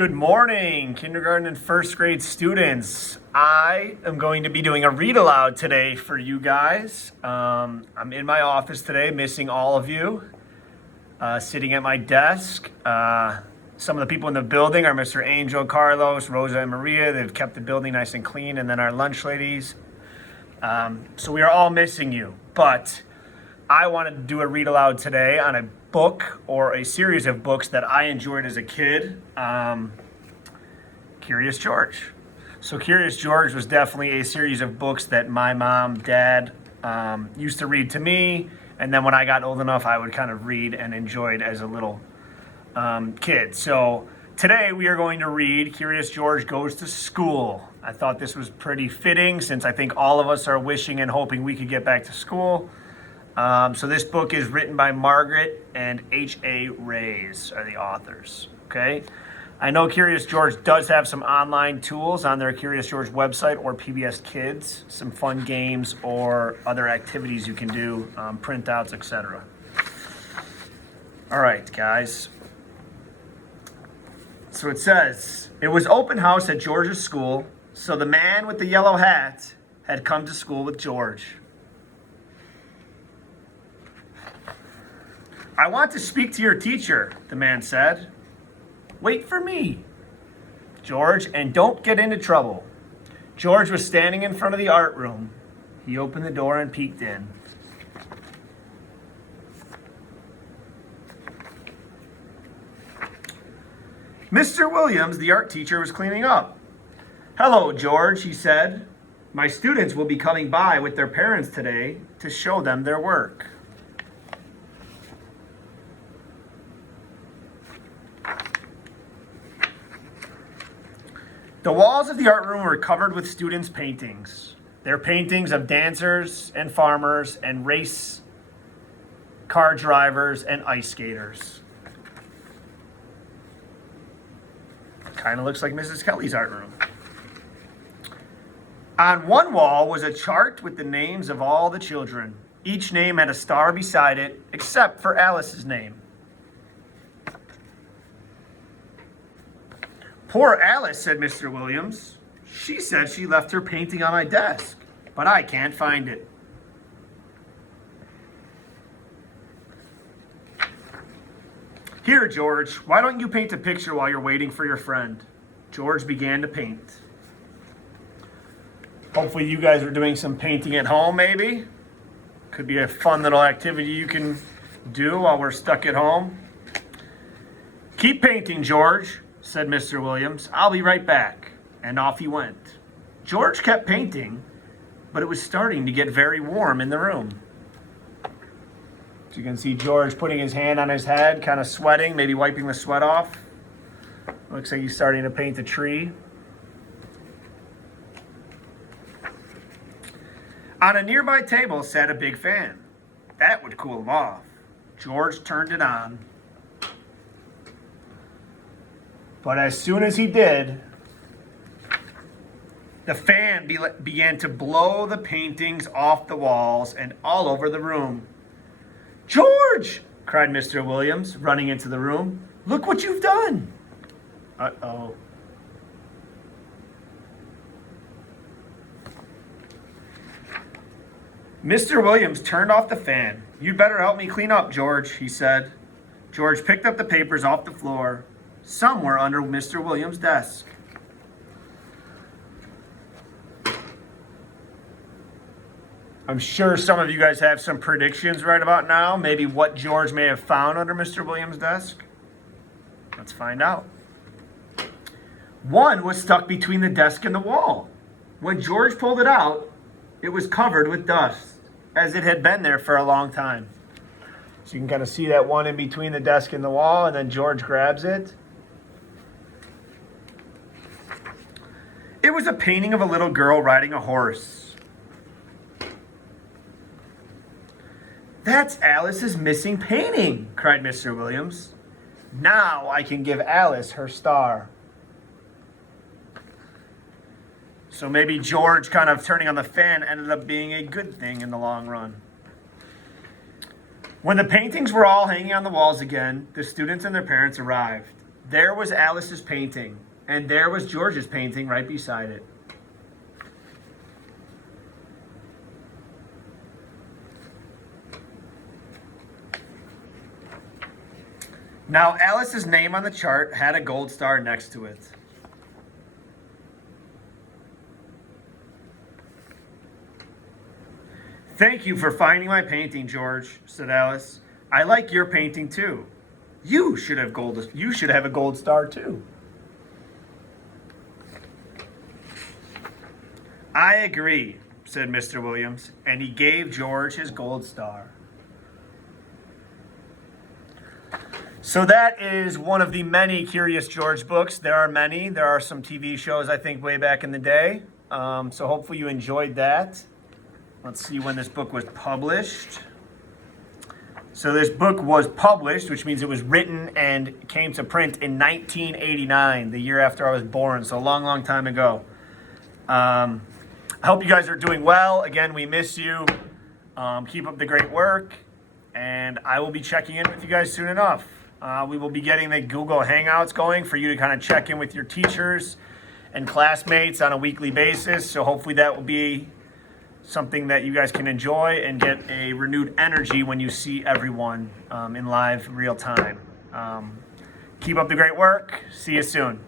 Good morning, kindergarten and first grade students. I am going to be doing a read aloud today for you guys. I'm in my office today, missing all of you, sitting at my desk. Some of the people in the building are Mr. Angel, Carlos, Rosa, and Maria. They've kept the building nice and clean, and then our lunch ladies. So we are all missing you, but I wanted to do a read aloud today on a book or a series of books that I enjoyed as a kid. Curious George. So Curious George was definitely a series of books that my mom, dad used to read to me. And then when I got old enough, I would kind of read and enjoyed as a little kid. So today we are going to read Curious George Goes to School. I thought this was pretty fitting since I think all of us are wishing and hoping we could get back to school. So this book is written by Margaret and H.A. Rays are the authors, okay? I know Curious George does have some online tools on their Curious George website or PBS Kids, some fun games or other activities you can do, printouts, etc. All right, guys. So it says, it was open house at George's school, so the man with the yellow hat had come to school with George. I want to speak to your teacher, the man said. Wait for me, George, and don't get into trouble. George was standing in front of the art room. He opened the door and peeked in. Mr. Williams, the art teacher, was cleaning up. Hello, George, he said. My students will be coming by with their parents today to show them their work. The walls of the art room were covered with students' paintings. Their paintings of dancers and farmers and race car drivers and ice skaters. Kind of looks like Mrs. Kelly's art room. On one wall was a chart with the names of all the children. Each name had a star beside it, except for Alice's name. Poor Alice, said Mr. Williams. She said she left her painting on my desk, but I can't find it. Here, George, why don't you paint a picture while you're waiting for your friend? George began to paint. Hopefully you guys are doing some painting at home, maybe. Could be a fun little activity you can do while we're stuck at home. Keep painting, George, said Mr. Williams. I'll be right back. And off he went. George kept painting, but it was starting to get very warm in the room. So you can see George putting his hand on his head, kind of sweating, maybe wiping the sweat off. Looks like he's starting to paint a tree. On a nearby table sat a big fan. That would cool him off. George turned it on. But as soon as he did, the fan began to blow the paintings off the walls and all over the room. George, cried Mr. Williams, running into the room. Look what you've done. Uh-oh. Mr. Williams turned off the fan. You'd better help me clean up, George, he said. George picked up the papers off the floor. Some were under Mr. Williams' desk. I'm sure some of you guys have some predictions right about now, maybe what George may have found under Mr. Williams' desk. Let's find out. One was stuck between the desk and the wall. When George pulled it out, it was covered with dust, as it had been there for a long time. So you can kind of see that one in between the desk and the wall, and then George grabs it. It was a painting of a little girl riding a horse. That's Alice's missing painting, cried Mr. Williams. Now I can give Alice her star. So maybe George kind of turning on the fan ended up being a good thing in the long run. When the paintings were all hanging on the walls again, the students and their parents arrived. There was Alice's painting, and there was George's painting right beside it. Now, Alice's name on the chart had a gold star next to it. Thank you for finding my painting, George, said Alice. I like your painting too. You should have a gold star too. I agree, said Mr. Williams, and he gave George his gold star. So that is one of the many Curious George books. There are many. There are some TV shows, I think, way back in the day. So hopefully you enjoyed that. Let's see when this book was published. So this book was published, which means it was written and came to print in 1989, the year after I was born. So a long, long time ago. I hope you guys are doing well. Again, we miss you. Keep up the great work. And I will be checking in with you guys soon enough. We will be getting the Google Hangouts going for you to kind of check in with your teachers and classmates on a weekly basis. So hopefully that will be something that you guys can enjoy and get a renewed energy when you see everyone in live real time. Keep up the great work. See you soon.